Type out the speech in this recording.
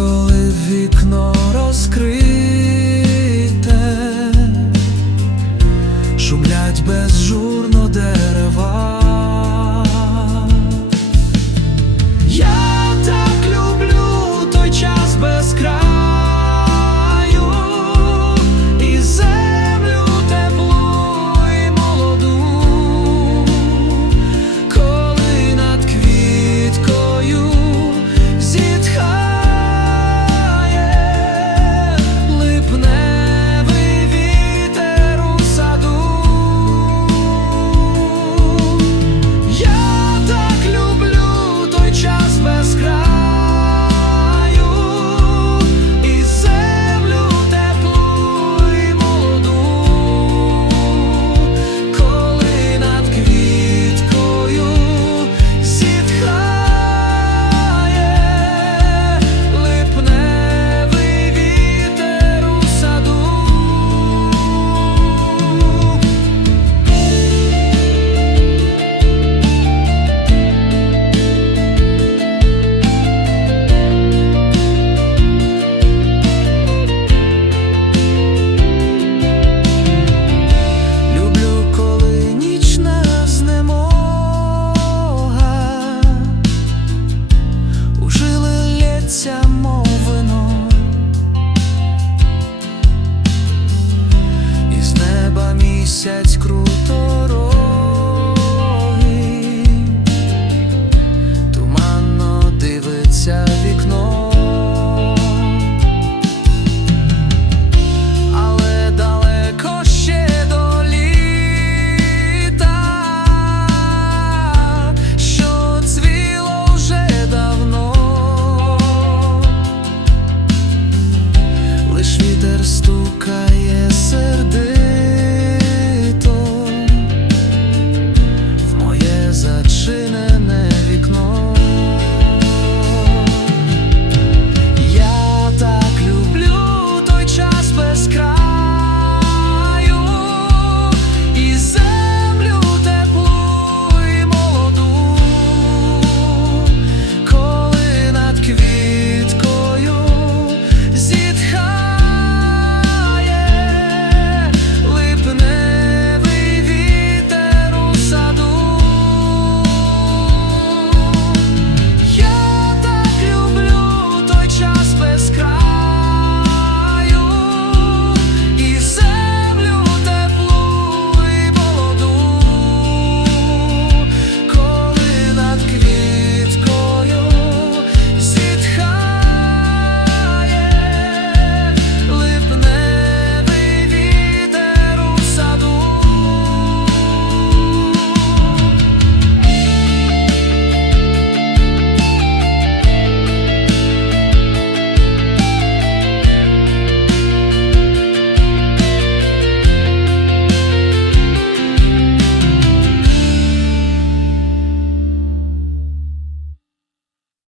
коли вікно розкрите, шумлять без жу. Крутороги, туманно дивиться вікно, але далеко ще до що цвіло вже давно. Лиш вітер стукає